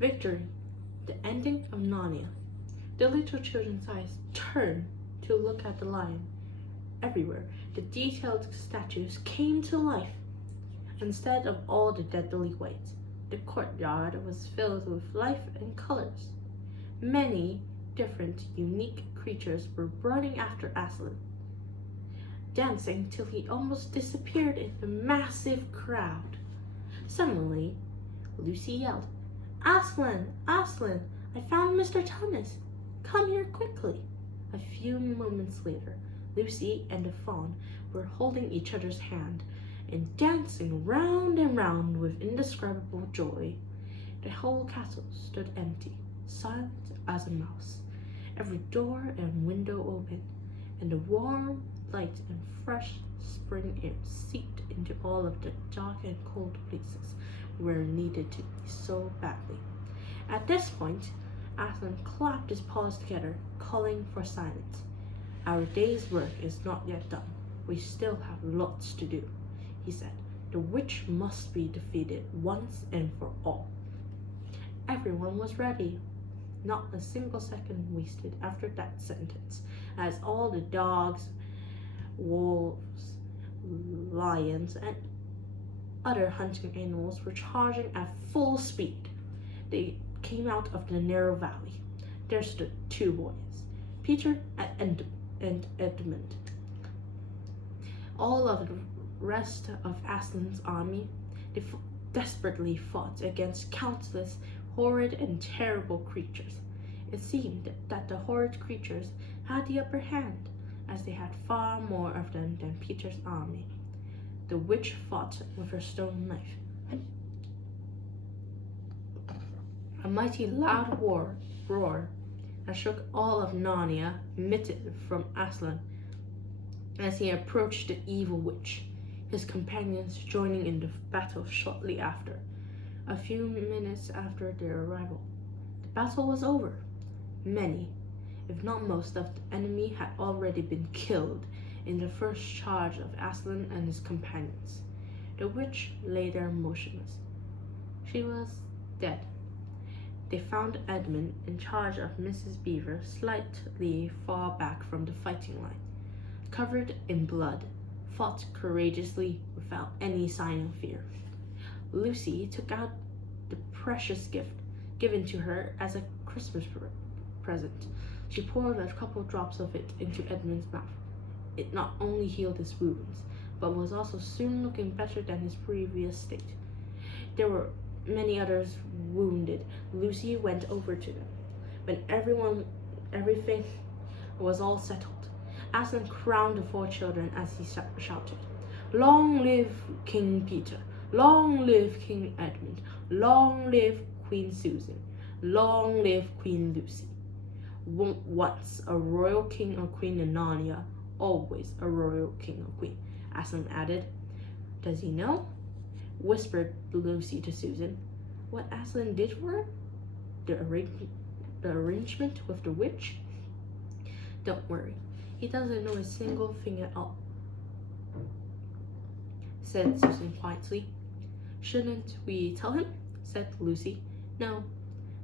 Victory, the ending of Narnia. The little children's eyes turned to look at the lion. Everywhere, the detailed statues came to life. Instead of all the deadly weight, the courtyard was filled with life and colors. Many different, unique creatures were running after Aslan, dancing till he almost disappeared in the massive crowd. Suddenly, Lucy yelled, "Aslan! Aslan! I found Mr. Thomas! Come here quickly!" A few moments later, Lucy and the fawn were holding each other's hand and dancing round and round with indescribable joy. The whole castle stood empty, silent as a mouse. Every door and window open, and the warm light and fresh spring air seeped into all of the dark and cold places where it needed to be so badly. At this point, Aslan clapped his paws together, calling for silence. "Our day's work is not yet done. We still have lots to do," he said. "The witch must be defeated once and for all." Everyone was ready. Not a single second wasted after that sentence, as all the dogs, wolves, lions, and other hunting animals were charging at full speed. They came out of the narrow valley. There stood two boys, Peter and Edmund. All of the rest of Aslan's army, they desperately fought against countless horrid and terrible creatures. It seemed that the horrid creatures had the upper hand, as they had far more of them than Peter's army. The witch fought with her stone knife. A mighty loud roar that shook all of Narnia emitted from Aslan as he approached the evil witch, his companions joining in the battle shortly after. A few minutes after their arrival, the battle was over. Many, if not most, of the enemy had already been killed in the first charge of Aslan and his companions. The witch lay there motionless. She was dead. They found Edmund in charge of Mrs. Beaver slightly far back from the fighting line, covered in blood, fought courageously without any sign of fear. Lucy took out the precious gift given to her as a Christmas present. She poured a couple drops of it into Edmund's mouth. It not only healed his wounds, but was also soon looking better than his previous state. There were many others wounded. Lucy went over to them. When everything was all settled, Aslan crowned the four children as he shouted, "Long live King Peter! Long live King Edmund! Long live Queen Susan! Long live Queen Lucy!" Once a royal king or queen in Narnia, always a royal king or queen, Aslan added. "Does he know?" whispered Lucy to Susan. "What Aslan did for her? The arrangement with the witch?" "Don't worry, he doesn't know a single thing at all," said Susan quietly. "Shouldn't we tell him?" said Lucy. "No,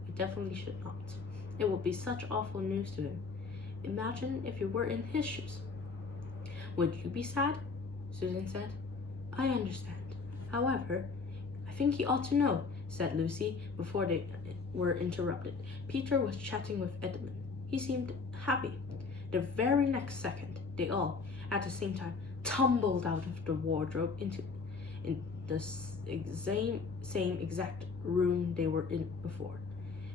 we definitely should not. It would be such awful news to him. Imagine if you were in his shoes." "Would you be sad?" Susan said. "I understand. However, I think he ought to know," said Lucy before they were interrupted. Peter was chatting with Edmund. He seemed happy. The very next second, they all, at the same time, tumbled out of the wardrobe in the same exact room they were in before.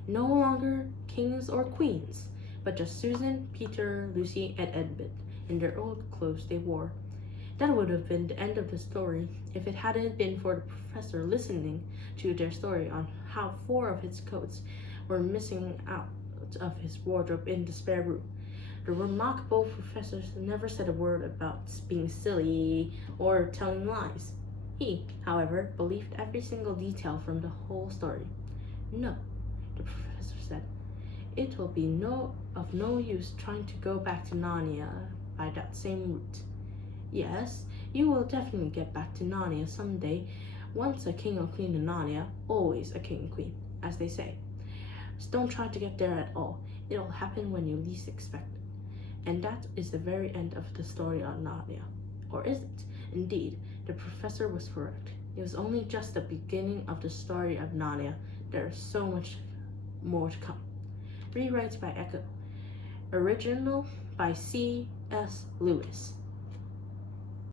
No longer kings or queens, but just Susan, Peter, Lucy, and Edmund in their old clothes they wore. That would have been the end of the story if it hadn't been for the professor listening to their story on how 4 of his coats were missing out of his wardrobe in the spare room. The remarkable professor never said a word about being silly or telling lies. He, however, believed every single detail from the whole story. "No," the professor said. "It will be of no use trying to go back to Narnia by that same route. Yes, you will definitely get back to Narnia someday. Once a king or queen in Narnia, always a king and queen, as they say. So don't try to get there at all. It'll happen when you least expect it. And that is the very end of the story on Narnia. Or is it? Indeed, the professor was correct. It was only just the beginning of the story of Narnia. There is so much more to come. Rewrites by Echo. Original by C.S. Lewis.